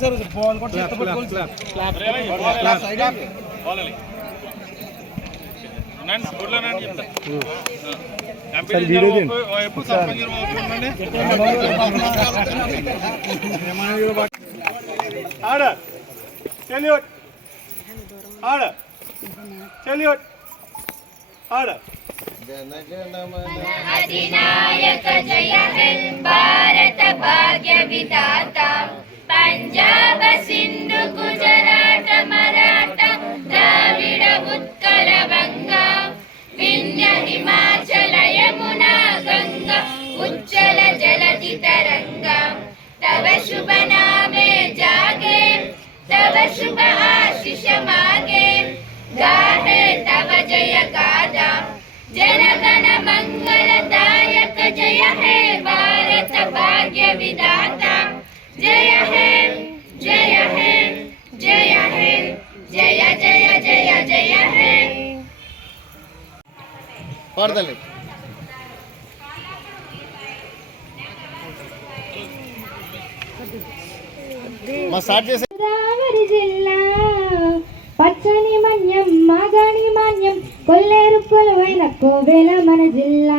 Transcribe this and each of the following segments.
Sir ball కూడా చేత పట్టుకోవాలి ఆడ ಹಾಡ ಜನ ಗಣ ಮನ ಅಧಿನಾಯಕ ಜಯ ಭಾರತ ಭಾಗ್ಯ ವಿಧಾತ ಪಂಜಾಬ ಸಿಂಧು ಗುಜರಾಟ ಮರಾಠ ದ್ರಾವಿಡ ಉತ್ಕಲ ಬಂಗ ವಿಂಧ್ಯ ಹಿಮಾಚಲ ಯಮುನಾ ಗಂಗಾ ಉಜ್ಜಲ ಜಲಧಿ ತರಂಗ तव शुभ नामे जागे तव शुभ आशिष मागे गाहे तव जय गा గాదా जनगण मंगलदायक जय हे भारत भाग्य विधाता जय हे जय हे जय हे जय जय जय जय हे పాడతలే మా స్టార్ట్ చేసే గోదావరి జిల్లా పచ్చని మన్యం మాగాణి మాన్యం కొల్లేరు కొలువైన కోవెల మన జిల్లా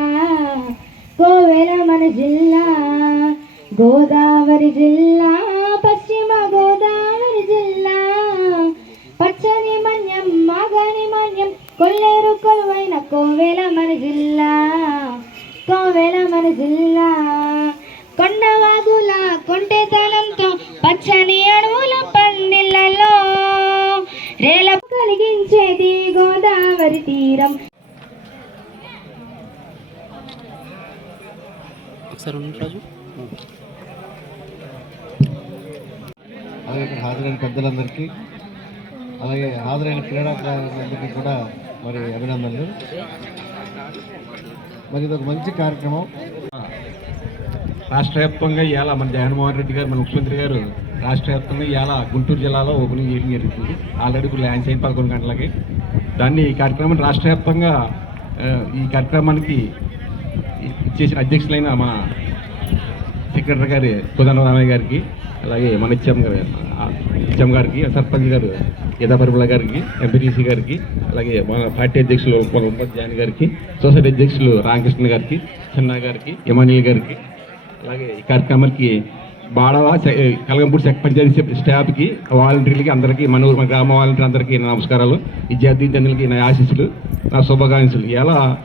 కోవెల మన జిల్లా గోదావరి జిల్లా పశ్చిమ గోదావరి జిల్లా. పచ్చని మన్యం మాగాణి మన్యం కొల్లేరు కొలువైన కోవెల మన జిల్లా కోవెల మన జిల్లా. కొండవాగుల కొంటెతనంతో పచ్చని గోదావరి తీరం అలాగే ఇక్కడ హాజరైన పెద్దలందరికీ అలాగే హాజరైన క్రీడాకారులందరికీ కూడా మరి అభినందనలు. మరి ఇది ఒక మంచి కార్యక్రమం. రాష్ట్ర వ్యాప్తంగా ఇవాళ మన జగన్మోహన్ రెడ్డి గారు మన ముఖ్యమంత్రి గారు రాష్ట్ర వ్యాప్తంగా ఇవాళ గుంటూరు జిల్లాలో ఓపెనింగ్ చేయడం జరుగుతుంది. ఆల్రెడీ ఇప్పుడు ల్యాండ్ అయిన పదకొండు గంటలకి. దాన్ని ఈ కార్యక్రమం రాష్ట్ర వ్యాప్తంగా ఈ కార్యక్రమానికి చేసిన అధ్యక్షులైన మా సెక్రటరీ గారి కోదండరామయ్య గారికి అలాగే మన ఇచ్చం గారు ఆ, ఇచ్చం గారికి సర్పంచ్ గారు యథాపరిమల గారికి ఎంపీటీసీ గారికి అలాగే మన పార్టీ అధ్యక్షులు మొహమ్మద్ గారికి సొసైటీ అధ్యక్షులు రామకృష్ణ గారికి చిన్న గారికి ఇమానిల్ గారికి అలాగే ఈ కార్యక్రమానికి బాడవ కలగంపూడి సెక్ పంచాయతీ స్టాఫ్కి వాలంటీర్లకి అందరికీ మన ఊరు మన గ్రామ వాలంటీర్ అందరికీ నా నమస్కారాలు. విద్యార్థి విద్యార్థులకి నా ఆశీస్సులు నా శుభాకాంక్షలు. ఇలా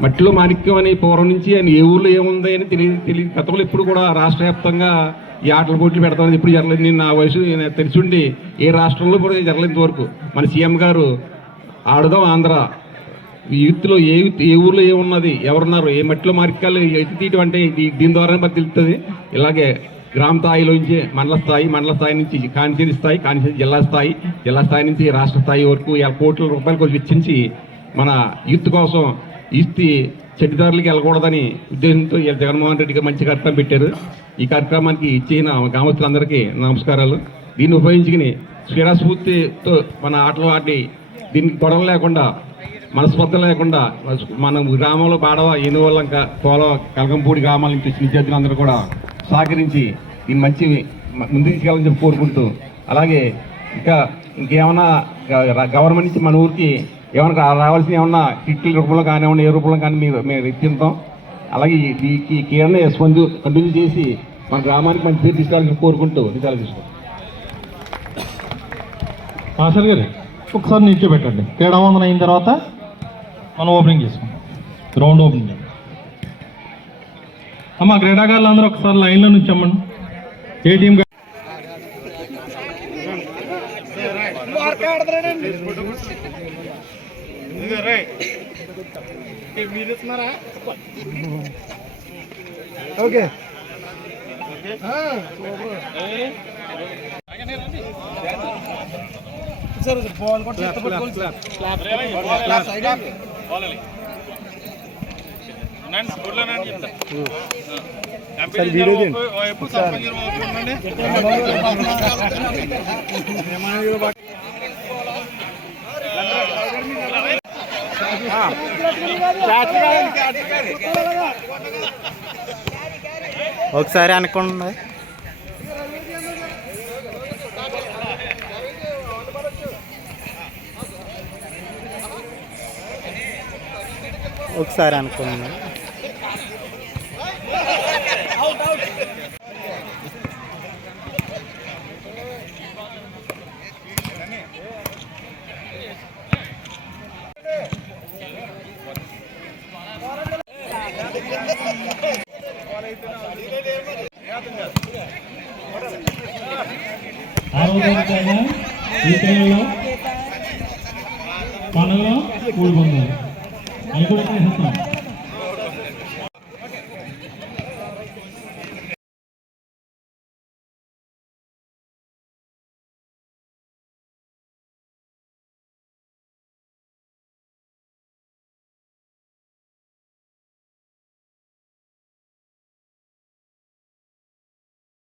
మట్టిలో మాణిక్యం అని పూర్వం నుంచి ఆయన ఏ ఊళ్ళో ఏముంది అని తెలియదు తెలియదు గతంలో ఎప్పుడు కూడా రాష్ట్ర వ్యాప్తంగా ఈ ఆటల పోటీలు పెడతామని ఎప్పుడు జరగలేదు. నేను నా వయసు నేను తెలిసిండి ఏ రాష్ట్రంలో కూడా జరగలేదు వరకు. మన సీఎం గారు ఆడదాం ఆంధ్ర. ఈ యూత్లో ఏ ఏ ఊర్లో ఏమున్నది? ఎవరున్నారు? ఏ మట్టిలో మార్కాలు ఎత్తి తీయటం అంటే ఇది- దీని ద్వారానే మనకు తెలుస్తుంది ఇలాగే గ్రామ స్థాయిలోంచి మండల స్థాయి మండల స్థాయి నుంచి కాంచేరి స్థాయి కాంచేరి జిల్లా స్థాయి జిల్లా స్థాయి నుంచి రాష్ట్ర స్థాయి వరకు ఇలా కోట్ల రూపాయలు కొంచెం వెచ్చించి మన యూత్ కోసం ఇస్తి చెట్టుదారులకి వెళ్ళకూడదని ఉద్దేశంతో జగన్మోహన్ రెడ్డి గారు మంచి కార్యక్రమం పెట్టారు. ఈ కార్యక్రమానికి ఇచ్చిన గ్రామస్తులందరికీ నమస్కారాలు. దీన్ని ఉపయోగించుకుని క్రీడాస్ఫూర్తితో మన ఆటలు ఆడి దీనికి గొడవ లేకుండా మనస్పర్ధ లేకుండా మన గ్రామంలో పాడవ ఏనువల్లంక పోలవ కలకంపూడి గ్రామాల నుంచి వచ్చిన విద్యార్థులందరూ కూడా సహకరించి దీన్ని మంచి ముందు తీసుకెళ్ళని చెప్పి కోరుకుంటూ అలాగే ఇంకా ఇంకేమైనా గ- గవర్నమెంట్ నుంచి మన ఊరికి ఏమైనా రావాల్సిన ఏమన్నా కిట్ల రూపంలో కానివ్వండి ఏ రూపంలో కానీ మీరు మేము ఇచ్చిందాం అలాగే ఈ- ఈ స్పందు కంటిన్యూ చేసి మన గ్రామానికి మంచి పేరు తీసుకెళ్ళాలని కోరుకుంటూ నిజాలు తీసుకుంటాం మాస్టర్ గారు ఒకసారి నిల్చోబెట్టండి. క్రీడావందనం అయిన తర్వాత మనం ఓపెనింగ్ చేసుకుంటాం గ్రౌండ్ ఓపెనింగ్ అమ్మ క్రీడాకారులు అందరూ ఒకసారి లైన్లో నుంచి అమ్మండి A team okay. Sir ball పట్టుకోవాలి సార్ వీడియో తీయండి. ఒకసారి. అనుకోండి ఒకసారి అనుకోండి ఆ రోజు ఏంటంటే ఈ టైంలో పండుగలో కూడి